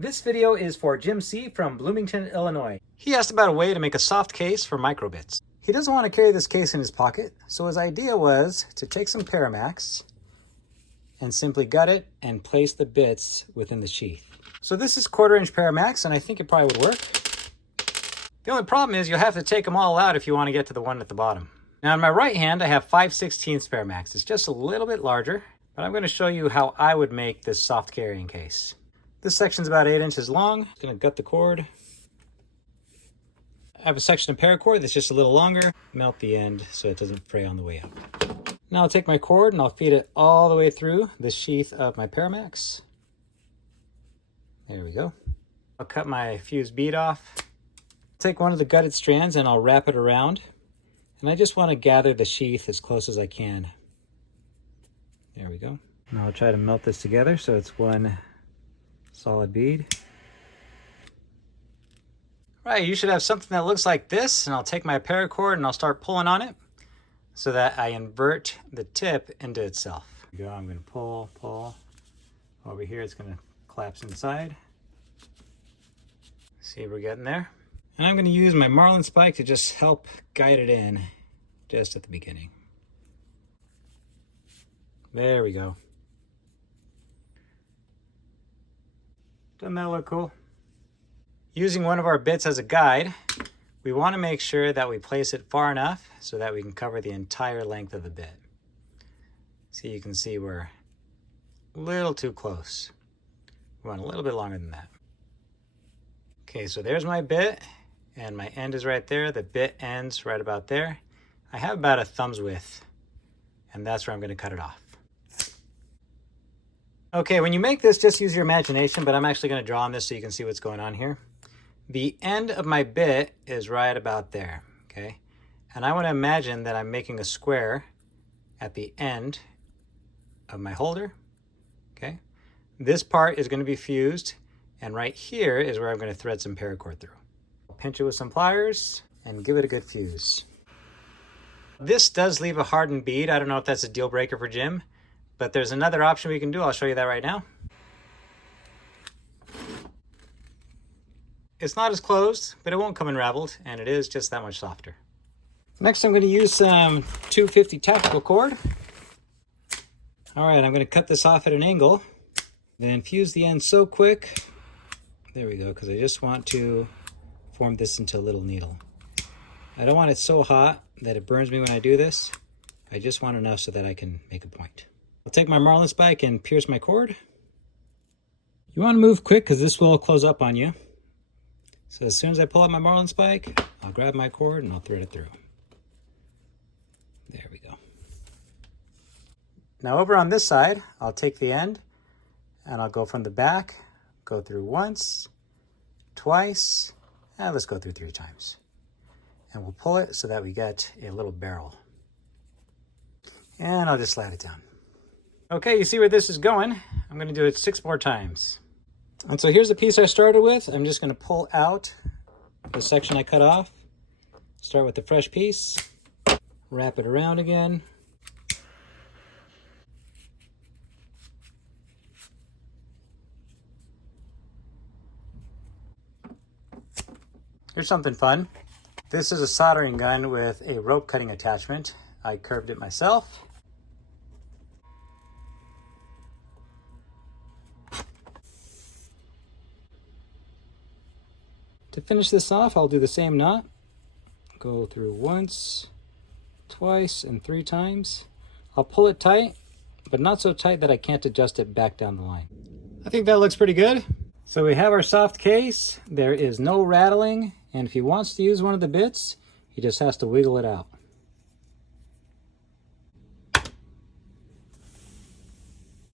This video is for Jim C. from Bloomington, Illinois. He asked about a way to make a soft case for microbits. He doesn't want to carry this case in his pocket, so his idea was to take some Paramax and simply gut it and place the bits within the sheath. So this is 1/4" Paramax, and I think it probably would work. The only problem is you'll have to take them all out if you want to get to the one at the bottom. Now in my right hand, I have 5/16 Paramax. It's just a little bit larger, but I'm going to show you how I would make this soft carrying case. This section's about 8 inches long. I'm going to gut the cord. I have a section of paracord that's just a little longer. Melt the end so it doesn't fray on the way up. Now I'll take my cord and I'll feed it all the way through the sheath of my Paramax. There we go. I'll cut my fused bead off. Take one of the gutted strands and I'll wrap it around. And I just want to gather the sheath as close as I can. There we go. Now I'll try to melt this together so it's one solid bead. Right, you should have something that looks like this, and I'll take my paracord and I'll start pulling on it so that I invert the tip into itself. There we go. I'm going to pull. Over here it's going to collapse inside. See, we're getting there. And I'm going to use my marlin spike to just help guide it in just at the beginning. There we go. Doesn't that look cool? Using one of our bits as a guide, we want to make sure that we place it far enough so that we can cover the entire length of the bit. So you can see we're a little too close. We want a little bit longer than that. Okay, so there's my bit, and my end is right there. The bit ends right about there. I have about a thumb's width, and that's where I'm going to cut it off. Okay, when you make this, just use your imagination, but I'm actually going to draw on this so you can see what's going on here. The end of my bit is right about there, okay? And I want to imagine that I'm making a square at the end of my holder, okay? This part is going to be fused, and right here is where I'm going to thread some paracord through. I'll pinch it with some pliers and give it a good fuse. This does leave a hardened bead. I don't know if that's a deal breaker for Jim, but there's another option we can do. I'll show you that right now. It's not as closed, but it won't come unraveled, and it is just that much softer. Next, I'm going to use some 250 tactical cord. All right, I'm going to cut this off at an angle, then fuse the end so quick. There we go, because I just want to form this into a little needle. I don't want it so hot that it burns me when I do this. I just want enough so that I can make a point. I'll take my marlin spike and pierce my cord. You want to move quick because this will close up on you. So as soon as I pull out my marlin spike, I'll grab my cord and I'll thread it through. There we go. Now over on this side, I'll take the end and I'll go from the back, go through once, twice, and let's go through 3 times. And we'll pull it so that we get a little barrel. And I'll just slide it down. Okay, you see where this is going. I'm going to do it 6 more times. And so here's the piece I started with. I'm just going to pull out the section I cut off. Start with the fresh piece. Wrap it around again. Here's something fun. This is a soldering gun with a rope cutting attachment. I curved it myself. To finish this off, I'll do the same knot. Go through once, twice, and 3 times. I'll pull it tight, but not so tight that I can't adjust it back down the line. I think that looks pretty good. So we have our soft case. There is no rattling, and if he wants to use one of the bits, he just has to wiggle it out.